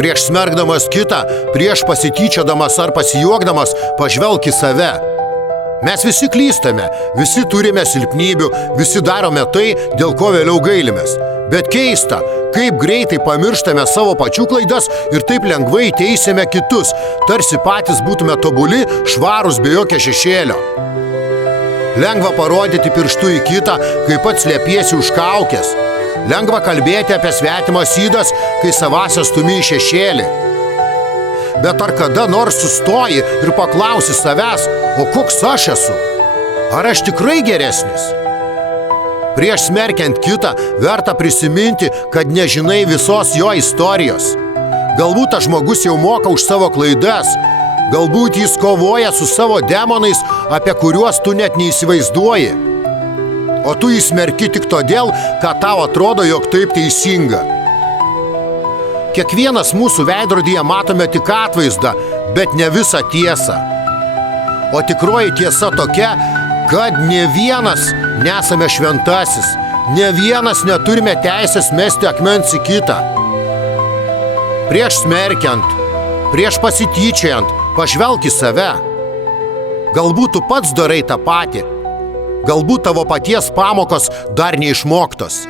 Prieš smergdamas kitą, prieš pasityčiodamas ar pasijuokdamas, pažvelk į save. Mes visi klystame, visi turime silpnybių, visi darome tai, dėl ko vėliau gailimės. Bet keista, kaip greitai pamirštame savo pačių klaidas ir taip lengvai teisėme kitus, tarsi patys būtume tobuli, švarūs be jokio šešėlio. Lengva parodyti pirštu į kitą, kai pats slėpiesi už kaukės. Lengva kalbėti apie svetimas ydas, kai savąsias stumi į šešėlį. Bet ar kada nors sustoji ir paklausi savęs, o koks aš esu? Ar aš tikrai geresnis? Prieš smerkiant kitą verta prisiminti, kad nežinai visos jo istorijos. Galbūt tas žmogus jau moka už savo klaidas, galbūt jis kovoja su savo demonais, apie kuriuos tu net neįsivaizduoji. O tu jį smerki tik todėl, kad tau atrodo, jog taip teisinga. Kiekvienas mūsų veidrodyje matome tik atvaizdą, bet ne visą tiesą. O tikroji tiesa tokia, kad ne vienas nesame šventasis, ne vienas neturime teisės mesti akmens į kitą. Prieš smerkiant, prieš pasityčiojant, pažvelk į save. Galbūt tu pats darai tą patį. Galbūt tavo paties pamokos dar neišmoktos.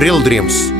Real Dreams.